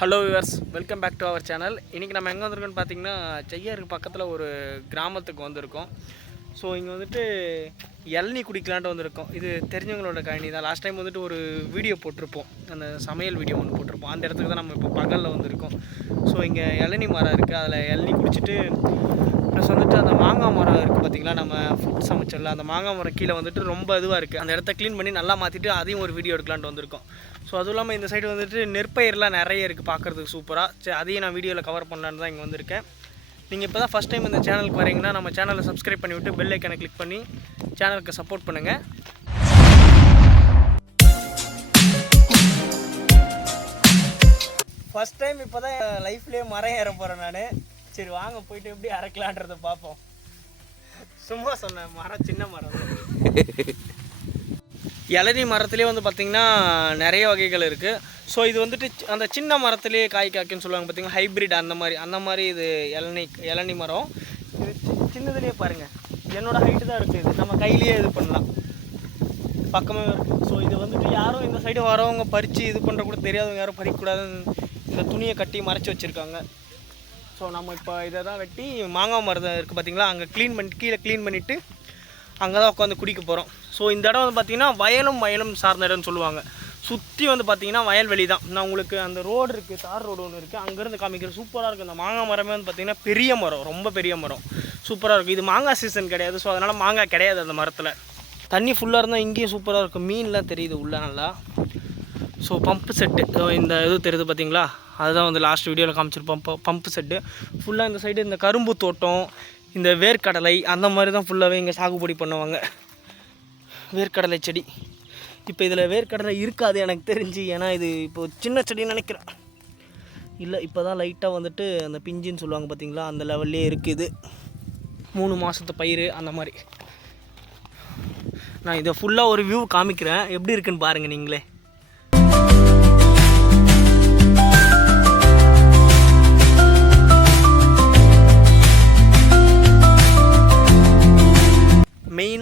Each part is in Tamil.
Hello viewers welcome back to our channel இன்றைக்கி நம்ம எங்கே வந்திருக்கோம்னு பார்த்தீங்கன்னா செய்யாருக்கு பக்கத்தில் ஒரு கிராமத்துக்கு வந்திருக்கோம். ஸோ இங்கே வந்துட்டு இளநீ குடிக்கலான்ட்டு வந்திருக்கோம். இது தெரிஞ்சவங்களோட கழனி தான். லாஸ்ட் டைம் வந்துட்டு ஒரு வீடியோ போட்டிருப்போம். அந்த சமையல் வீடியோ ஒன்று போட்டிருப்போம். அந்த இடத்துக்கு தான் நம்ம இப்போ பகலில் வந்திருக்கோம். ஸோ இங்கே இளநீ மரம் இருக்குது அதில் இளநீ குடிச்சிட்டு மாங்காய் மரம் இருக்குது பார்த்திங்களா நம்ம ஃபுட் சமைச்சல அந்த மாங்காய் மரம் கீழே வந்துட்டு ரொம்ப இதுவாக இருக்குது அந்த இடத்த க்ளீன் பண்ணி நல்லா மாற்றிட்டு அதையும் ஒரு வீடியோ எடுக்கலான்ட்டு வந்திருக்கோம். ஸோ அதுவும் இல்லாமல் இந்த சைடு வந்துட்டு நெற்பயிர்லாம் நிறைய இருக்குது பார்க்குறதுக்கு சூப்பராக சரி அதையும் நான் வீடியோவில் கவர் பண்ணலான்னு தான் இங்கே வந்திருக்கேன். நீங்கள் இப்போ தான் ஃபஸ்ட் டைம் இந்த சேனலுக்கு வரீங்கன்னா நம்ம சேனலை சப்ஸ்கிரைப் பண்ணிவிட்டு பெல் ஐக்கனை கிளிக் பண்ணி சேனலுக்கு சப்போர்ட் பண்ணுங்கள் ஃபஸ்ட் டைம் இப்போ தான் லைஃப்லேயே மரம் ஏற போகிறேன் நான். சரி வாங்க போயிட்டு எப்படி அரைக்கலான்றதை பார்ப்போம். சும்மா சொன்னேன் மரம் சின்ன மரம். இளநீ மரத்துலேயே வந்து பார்த்திங்கன்னா நிறைய வகைகள் இருக்குது ஸோ இது வந்துட்டு அந்த சின்ன மரத்துலேயே காய் காய்க்குன்னு சொல்லுவாங்க பார்த்தீங்கன்னா ஹைப்ரிட் அந்த மாதிரி அந்த மாதிரி இது இளநீ இளநீ மரம். இது சின்னதுலேயே பாருங்கள் என்னோடய ஹைட்டு தான் இருக்குது இது. நம்ம கையிலேயே இது பண்ணலாம். பக்கமே இருக்குது ஸோ இது வந்துட்டு யாரும் இந்த சைடு வரவங்க பறித்து இது பண்ணுற கூட தெரியாதவங்க யாரும் பறிக்கக்கூடாதுன்னு இந்த துணியை கட்டி மறைச்சி வச்சுருக்காங்க. ஸோ நம்ம இப்போ இதை தான் வெட்டி மாங்காய் மரம் இருக்குது பார்த்தீங்களா அங்கே க்ளீன் பண்ணி கீழே க்ளீன் பண்ணிவிட்டு அங்கே தான் உட்காந்து குடிக்க போகிறோம் ஸோ இந்த இடம் வந்து பார்த்திங்கன்னா வயலும் வயலும் சார்ந்த இடம்னு சொல்லுவாங்க. சுற்றி வந்து பார்த்திங்கன்னா வயல்வெளி தான் நான் உங்களுக்கு அந்த ரோடு இருக்குது தார் ரோடு ஒன்று இருக்குது அங்கேருந்து காமிக்கிற சூப்பராக இருக்குது அந்த மாங்காய் மரமே வந்து பார்த்திங்கன்னா பெரிய மரம். ரொம்ப பெரிய மரம். சூப்பராக இருக்கும் இது மாங்காய் சீசன் கிடையாது. ஸோ அதனால் மாங்காய் கிடையாது அந்த மரத்தில். தண்ணி ஃபுல்லாக இருந்தால் இங்கேயும் சூப்பராக இருக்கும். மீன்லாம் தெரியுது உள்ளே நல்லா. ஸோ பம்ப்பு செட்டு இந்த இது தெரியுது பார்த்தீங்களா? அதுதான் வந்து லாஸ்ட் வீடியோவில் காமிச்சிருப்போம் பம்ப்பு செட்டு ஃபுல்லாக இந்த சைடு இந்த கரும்பு தோட்டம் இந்த வேர்க்கடலை அந்த மாதிரி தான் ஃபுல்லாகவே இங்கே சாகுபடி பண்ணுவாங்க. வேர்க்கடலை செடி. இப்போ இதில் வேர்க்கடலை இருக்காது எனக்கு தெரிஞ்சு. ஏன்னா இது இப்போ சின்ன செடின்னு நினைக்கிறேன். இல்லை இப்போ தான் லைட்டாக வந்துட்டு அந்த பிஞ்சுன்னு சொல்லுவாங்க பார்த்தீங்களா? அந்த லெவல்லே இருக்குது. மூணு மாதத்து பயிர் அந்த மாதிரி. நான் இதை ஃபுல்லாக ஒரு வியூ காமிக்கிறேன். எப்படி இருக்குன்னு பாருங்கள் நீங்களே.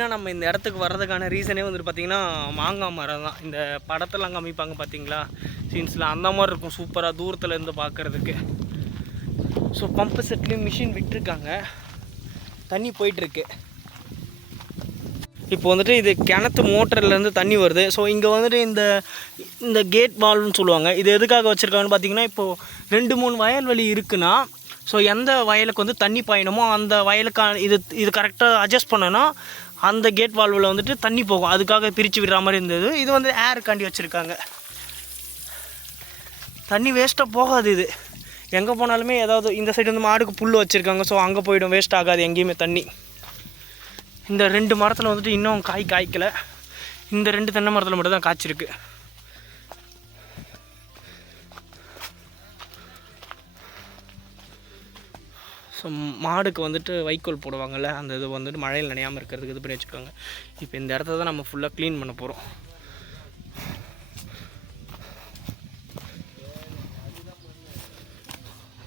மெயினாக நம்ம இந்த இடத்துக்கு வர்றதுக்கான ரீசனே வந்துட்டு பார்த்திங்கன்னா மாங்காய் மரம் தான். இந்த படத்தெல்லாம் காமிப்பாங்க பார்த்தீங்களா சீன்ஸில் அந்த மாதிரி இருக்கும். சூப்பராக தூரத்தில் இருந்து பார்க்குறதுக்கு ஸோ பம்பு செட்லேயும் மிஷின் விட்டுருக்காங்க. தண்ணி போயிட்டுருக்கு. இப்போ வந்துட்டு இது கிணத்து மோட்டர்லேருந்து தண்ணி வருது. ஸோ இங்கே வந்துட்டு இந்த இந்த கேட் வால்வ்னு சொல்லுவாங்க. இது எதுக்காக வச்சுருக்காங்கன்னு பார்த்தீங்கன்னா இப்போது ரெண்டு மூணு வயல்வெளி இருக்குன்னா ஸோ எந்த வயலுக்கு வந்து தண்ணி பாயணுமோ அந்த வயலுக்கான இது இது கரெக்டாக அட்ஜஸ்ட் பண்ணனா அந்த கேட் வால்வில் வந்துட்டு தண்ணி போகும். அதுக்காக பிரித்து விடுற மாதிரி இருந்தது. இது வந்து ஏருக்காண்டி வச்சுருக்காங்க. தண்ணி வேஸ்ட்டாக போகாது இது. எங்கே போனாலுமே ஏதாவது இந்த சைடு வந்து மாடுக்கு புல் வச்சுருக்காங்க. ஸோ அங்கே போய்டும். வேஸ்ட் ஆகாது எங்கேயுமே தண்ணி. இந்த ரெண்டு மரத்தில் வந்துட்டு இன்னும் காய் காய்க்கலை. இந்த ரெண்டு தென்னை மரத்தில் மட்டும் தான் காய்ச்சிருக்கு. ஸோ மாடுக்கு வந்துட்டு வைக்கோல் போடுவாங்கள்ல அந்த இது வந்துட்டு மழையில் நனையாமல் இருக்கிறதுக்கு இது பண்ணி வச்சுக்கோங்க. இப்போ இந்த இடத்த தான் நம்ம ஃபுல்லாக க்ளீன் பண்ண போகிறோம்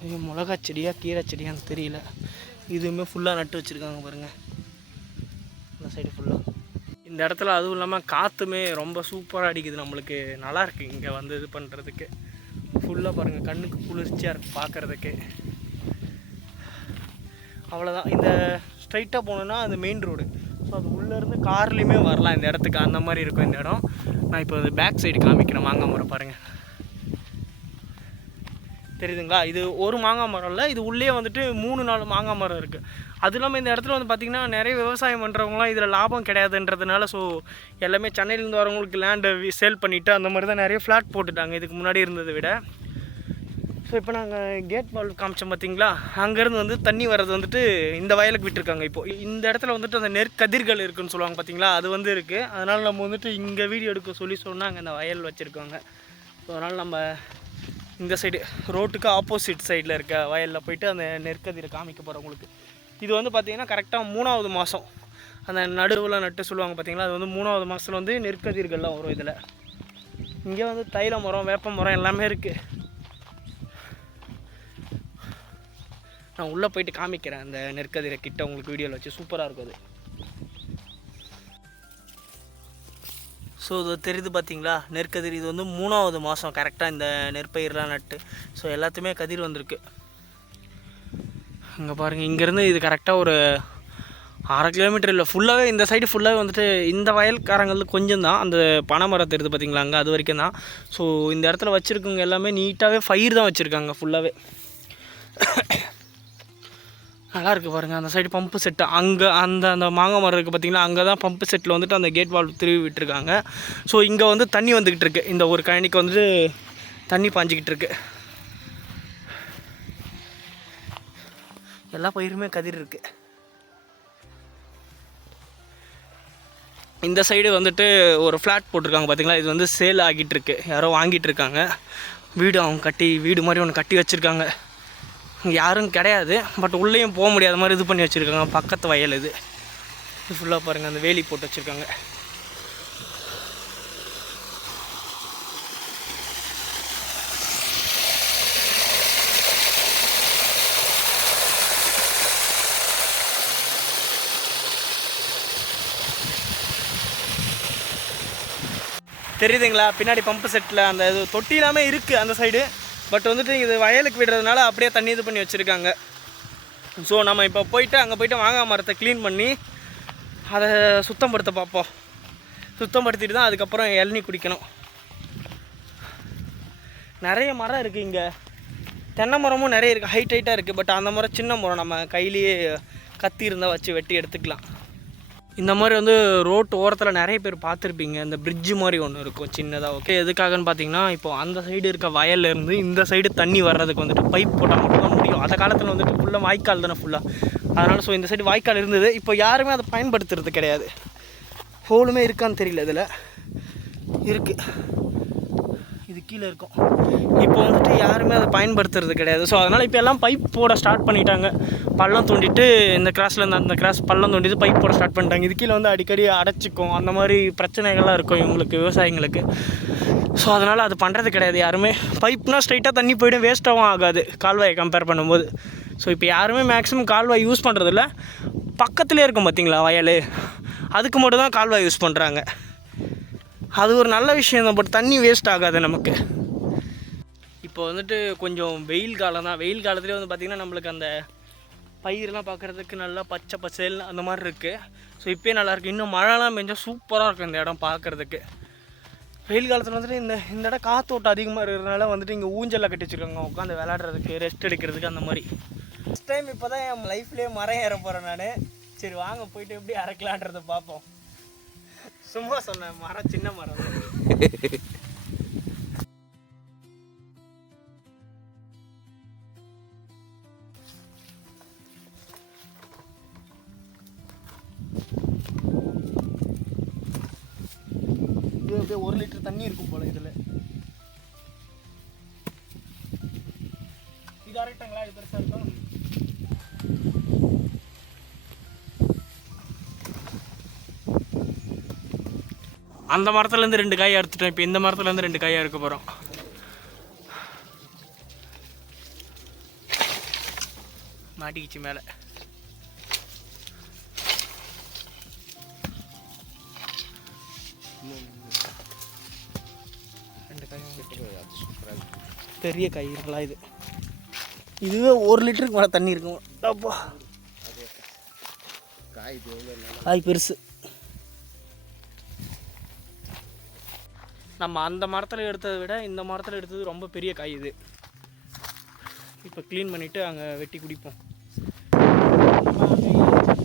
ஐயோ மிளகா செடியா கீரை செடியான்னு தெரியல. இதுவுமே ஃபுல்லாக நட்டு வச்சுருக்காங்க பாருங்கள் இந்த சைடு ஃபுல்லாக இந்த இடத்துல அதுவும் இல்லாமல் காற்றுமே ரொம்ப சூப்பராக அடிக்குது நம்மளுக்கு. நல்லாயிருக்கு இங்கே வந்து இது பண்ணுறதுக்கு ஃபுல்லாக பாருங்கள் கண்ணுக்கு குளிர்ச்சியாக இருக்குது பார்க்குறதுக்கு அவ்வளோதான் இந்த ஸ்ட்ரைட்டாக போனோன்னா அது மெயின் ரோடு ஸோ அது உள்ளேருந்து கார்லேயுமே வரலாம் இந்த இடத்துக்கு. அந்த மாதிரி இருக்கும் இந்த இடம். நான் இப்போ பேக் சைடு காமிக்கிறேன். மாங்காய் மரம் பாருங்கள் தெரியுதுங்களா? இது ஒரு மாங்காய் மரம் இல்லை இது உள்ளே வந்துட்டு மூணு நாலு மாங்காய் மரம் இருக்குது அது இல்லாமல் இந்த இடத்துல வந்து பார்த்திங்கன்னா நிறைய விவசாயம் பண்ணுறவங்களாம் இதில் லாபம் கிடையாதுன்றதுனால ஸோ எல்லாமே சென்னையிலேருந்து வரவங்களுக்கு லேண்டை சேல் பண்ணிவிட்டு அந்த மாதிரி தான் நிறைய ஃப்ளாட் போட்டுட்டாங்க. இதுக்கு முன்னாடி இருந்ததை விட. ஸோ இப்போ நாங்கள் கேட் வால் காமிச்சோம் பார்த்தீங்களா அங்கேருந்து வந்து தண்ணி வர்றது வந்துட்டு இந்த வயலுக்கு விட்டுருக்காங்க. இப்போ இந்த இடத்துல வந்துட்டு அந்த நெற்கதிர்கள் இருக்குன்னு சொல்லுவாங்க பார்த்தீங்களா அது வந்து இருக்குது அதனால் நம்ம வந்துட்டு இங்கே வீடியோ எடுக்க சொல்லி சொன்னால் அங்கே அந்த வயல் வச்சுருக்காங்க ஸோ அதனால் நம்ம இந்த சைடு ரோட்டுக்கு ஆப்போசிட் சைடில் இருக்க வயலில் போயிட்டு அந்த நெற்கதிரை காமிக்க போகிறோம் உங்களுக்கு. இது வந்து பார்த்திங்கன்னா கரெக்டாக மூணாவது மாதம் அந்த நடுவில் நட்டு சொல்லுவாங்க பார்த்தீங்களா அது வந்து மூணாவது மாதத்தில் வந்து நெற்கதிர்கள்லாம் வரும் இதில். இங்கே வந்து தைல மரம் வேப்ப மரம் எல்லாமே இருக்குது நான் உள்ளே போயிட்டு காமிக்கிறேன் அந்த நெற்கதிரை கிட்ட உங்களுக்கு வீடியோவில் வச்சு. சூப்பராக இருக்கும் அது. ஸோ இது தெரியுது பார்த்தீங்களா? நெற்கதிர் இது வந்து மூணாவது மாதம். கரெக்டாக இந்த நெற்பயிரெலாம் நட்டு. ஸோ எல்லாத்துமே கதிர் வந்திருக்கு. இங்கே பாருங்கள் இங்கேருந்து இது கரெக்டாக ஒரு அரை கிலோமீட்டர் இல்லை ஃபுல்லாகவே இந்த சைடு ஃபுல்லாகவே வந்துட்டு இந்த வயல்காரங்களுக்கு கொஞ்சம் தான் அந்த பனை மரம் தெரியுது பார்த்தீங்களா? அங்கே அது வரைக்கும் தான். ஸோ இந்த இடத்துல வச்சுருக்கவங்க எல்லாமே நீட்டாகவே ஃபயிர் தான் வச்சுருக்காங்க ஃபுல்லாகவே நல்லா இருக்குது பாருங்கள் அந்த சைடு பம்பு செட்டு அங்கே அந்த அந்த மாங்காய் மரம் இருக்குது பார்த்தீங்கன்னா அங்கே தான் பம்பு செட்டில் வந்துட்டு அந்த கேட் வால் திருவி விட்டுருக்காங்க. ஸோ இங்கே வந்து தண்ணி வந்துக்கிட்டு இருக்குது இந்த ஒரு கழனிக்கு வந்துட்டு தண்ணி பாஞ்சிக்கிட்டு இருக்கு எல்லா பயிருமே கதிர் இருக்குது இந்த சைடு வந்துட்டு ஒரு ஃப்ளாட் போட்டிருக்காங்க பார்த்தீங்களா இது வந்து சேல் ஆகிட்டு இருக்கு யாரோ வாங்கிட்டு இருக்காங்க வீடு அவங்க கட்டி வீடு மாதிரி ஒன்று கட்டி வச்சுருக்காங்க. யாரும் கிடையாது. பட் உள்ளேயும் போக முடியாத மாதிரி இது பண்ணி வச்சுருக்காங்க. பக்கத்து வயல் இது. இது ஃபுல்லாக பாருங்கள் அந்த வேலி போட்டு வச்சுருக்காங்க. தெரியுதுங்களா? பின்னாடி பம்பு செட்டில் அந்த இது தொட்டி எல்லாமே இருக்குது அந்த சைடு பட் வந்துட்டு இது வயலுக்கு விடுறதுனால அப்படியே தண்ணி இது பண்ணி வச்சுருக்காங்க. ஸோ நம்ம இப்போ போயிட்டு அங்கே போயிட்டு மாங்காய் மரத்தை க்ளீன் பண்ணி அதை சுத்தப்படுத்த பார்ப்போம் சுத்தப்படுத்திட்டு தான் அதுக்கப்புறம் இளநி குடிக்கணும். நிறைய மரம் இருக்குது இங்கே. தென்னை மரமும் நிறைய இருக்குது ஹைட் ஹைட்டாக இருக்குது பட் அந்த மரம் சின்ன மரம். நம்ம கையிலேயே கத்தி இருந்தால் வச்சு வெட்டி எடுத்துக்கலாம். இந்த மாதிரி வந்து ரோட்டு ஓரத்தில் நிறைய பேர் பார்த்துருப்பீங்க. இந்த பிரிட்ஜு மாதிரி ஒன்று இருக்கும் சின்னதாக ஓகே எதுக்காகன்னு பார்த்தீங்கன்னா இப்போ அந்த சைடு இருக்க வயல்ல இருந்து இந்த சைடு தண்ணி வர்றதுக்கு வந்துட்டு பைப் போட்டால் மட்டும்தான் முடியும். அந்த காலத்தில் வந்துட்டு ஃபுல்லாக வாய்க்கால் தானே ஃபுல்லாக அதனால் ஸோ இந்த சைடு வாய்க்கால் இருந்தது. இப்போ யாருமே அதை பயன்படுத்துறது கிடையாது. ஹோலுமே இருக்கான்னு தெரியல இதில். இருக்குது கீழே இருக்கும். இப்போ வந்துட்டு யாருமே அதை பயன்படுத்துறது கிடையாது. ஸோ அதனால் இப்போ எல்லாம் பைப் போட ஸ்டார்ட் பண்ணிட்டாங்க. பள்ளம் தோண்டிட்டு இந்த கிராஸில் இருந்து அந்த கிராஸ் பள்ளம் தோண்டிட்டு பைப் போட ஸ்டார்ட் பண்ணிட்டாங்க. இது கீழே வந்து அடிக்கடி அடைச்சிக்கும். அந்த மாதிரி பிரச்சனைகள்லாம் இருக்கும் இவங்களுக்கு விவசாயிங்களுக்கு. ஸோ அதனால் அது பண்ணுறது கிடையாது யாருமே. பைப்னால் ஸ்ட்ரைட்டாக தண்ணி போய்டும் வேஸ்ட்டாகவும் ஆகாது. கால்வாயை கம்பேர் பண்ணும்போது. ஸோ இப்போ யாருமே மேக்ஸிமம் கால்வாய் யூஸ் பண்ணுறதில்ல பக்கத்துலேயே இருக்கும் பார்த்தீங்களா வயல். அதுக்கு மட்டும் தான் கால்வாய் யூஸ் பண்ணுறாங்க அது ஒரு நல்ல விஷயம் தான் பட் தண்ணி வேஸ்ட் ஆகாது நமக்கு. இப்போ வந்துட்டு கொஞ்சம் வெயில் காலம் தான். வெயில் காலத்துலேயே வந்து பார்த்திங்கன்னா நம்மளுக்கு அந்த பயிரெலாம் பார்க்குறதுக்கு நல்லா பச்சை பசேல் அந்த மாதிரி இருக்குது ஸோ இப்போயே நல்லாயிருக்கு இன்னும் மழைலாம் பெஞ்சால் சூப்பராக இருக்கும் இந்த இடம் பார்க்குறதுக்கு வெயில் காலத்தில் வந்துட்டு இந்த இந்த இடம் காற்றோட்டம் அதிகமாக இருக்கிறதுனால வந்துட்டு இங்கே ஊஞ்சலில் கட்டி வச்சுருக்காங்க. உட்காந்து விளையாடுறதுக்கு ரெஸ்ட் எடுக்கிறதுக்கு அந்த மாதிரி. ஃபஸ்ட் டைம் இப்போ தான் என் லைஃப்லேயே மரம் ஏற போகிறேன் நான். சரி வாங்க போயிட்டு எப்படி அரைக்கலான்றதை பார்ப்போம். சும்மா சொன்ன மரம் சின்ன மரம். இது அப்படியே ஒரு லிட்டர் தண்ணி இருக்கும் போல இதில். இது அரைட்டாங்களா இது பெருசாக இருக்கும். அந்த மரத்துலேருந்து ரெண்டு காய் அறுத்துட்டோம் இப்போ இந்த மரத்துலேருந்து ரெண்டு காய் அறுக்க போகிறோம் மாட்டிக்கிச்சு மேலே. பெரிய காய் இருக்கலாம் இது. இதுவே ஒரு லிட்டருக்கு மேலே தண்ணி இருக்கும். அப்பா. காய் பெருசு. நம்ம அந்த மரத்தில் எடுத்ததை விட இந்த மரத்தில் எடுத்தது ரொம்ப பெரிய காய் இது. இப்போ க்ளீன் பண்ணிவிட்டு அங்கே வெட்டி குடிப்போம்.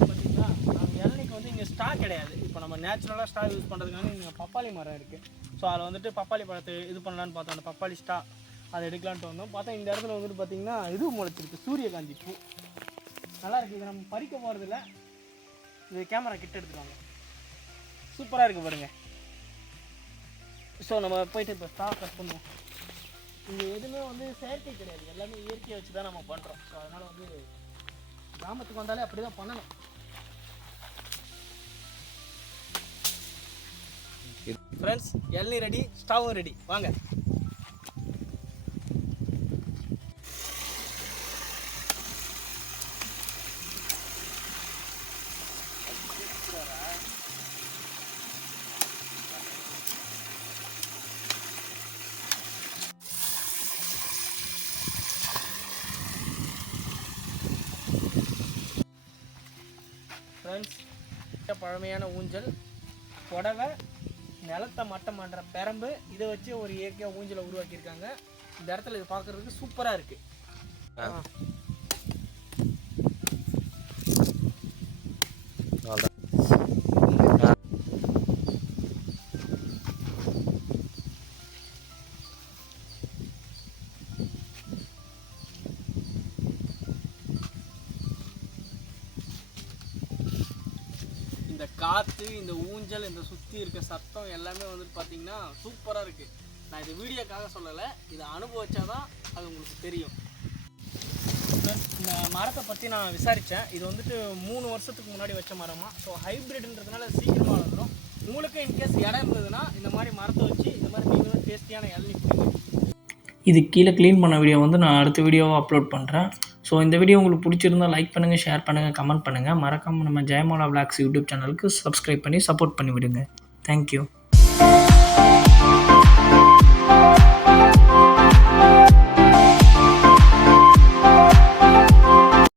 பார்த்தீங்களா அந்த இளநிக்கு வந்து இங்கே ஸ்டாக் கிடையாது. இப்போ நம்ம நேச்சுரலாக ஸ்டாக் யூஸ் பண்ணுறதுக்காக இங்கே பப்பாளி மரம் இருக்குது ஸோ அதில் வந்துட்டு பப்பாளி பழத்தை இது பண்ணலான்னு பார்த்தோம். அந்த பப்பாளி ஸ்டா அதை எடுக்கலான்ட்டு வந்தோம். பார்த்தா இந்த இடத்துல வந்துட்டு பார்த்தீங்கன்னா இது முளைச்சிருக்கு சூரியகாந்தி பூ. நல்லா இருக்குது இதை நம்ம பறிக்க போகிறதில்ல இது கேமரா கிட்ட எடுத்துருவாங்க சூப்பராக இருக்குது பாருங்கள் ஸோ நம்ம போயிட்டு இப்போ ஸ்டா கட் பண்ணுவோம். இங்கே எதுவுமே வந்து செயற்கை கிடையாது. எல்லாமே இயற்கையை வச்சு தான் நம்ம பண்ணுறோம் ஸோ அதனால் வந்து கிராமத்துக்கு வந்தாலே அப்படி தான் பண்ணணும். ஃப்ரெண்ட்ஸ் இளநீ ரெடி ஸ்டவ்வும் ரெடி. வாங்க ஃப்ரெண்ட்ஸ் பழமையான ஊஞ்சல் புடவை நிலத்தை மட்டம் பண்ணுற பெரம்பு இதை வச்சு ஒரு இயற்கையாக ஊஞ்சலை உருவாக்கியிருக்காங்க. இந்த இடத்துல இது பார்க்குறதுக்கு சூப்பராக இருக்குது இந்த காற்று இந்த ஊஞ்சல் இந்த சுற்றி இருக்க சத்தம் எல்லாமே வந்துட்டு பார்த்தீங்கன்னா சூப்பராக இருக்குது நான் இது வீடியோக்காக சொல்லலை இதை அனுபவிச்சாதான் அது உங்களுக்கு தெரியும். இந்த மரத்தை பற்றி நான் விசாரித்தேன் இது வந்துட்டு மூணு வருஷத்துக்கு முன்னாடி வச்ச மரமாக ஸோ ஹைப்ரிட்ன்றதுனால சீக்கிரமாக வளர்ந்துடும் உங்களுக்கு இன்கேஸ் இடம் இருந்ததுன்னா இந்த மாதிரி மரத்தை வச்சு இந்த மாதிரி நீங்களும் டேஸ்டியான இளநீ இது கீழே க்ளீன் பண்ண வீடியோ வந்து நான் அடுத்த வீடியோவாக அப்லோட் பண்ணுறேன் ஸோ இந்த வீடியோ உங்களுக்கு பிடிச்சிருந்தா லைக் பண்ணுங்கள் ஷேர் பண்ணுங்கள் கமெண்ட் பண்ணுங்கள் மறக்காமல் நம்ம ஜெயமாலா விளாக்ஸ் யூடியூப் சேனலுக்கு சப்ஸ்கிரைப் பண்ணி சப்போர்ட் பண்ணி விடுங்க தேங்க்யூ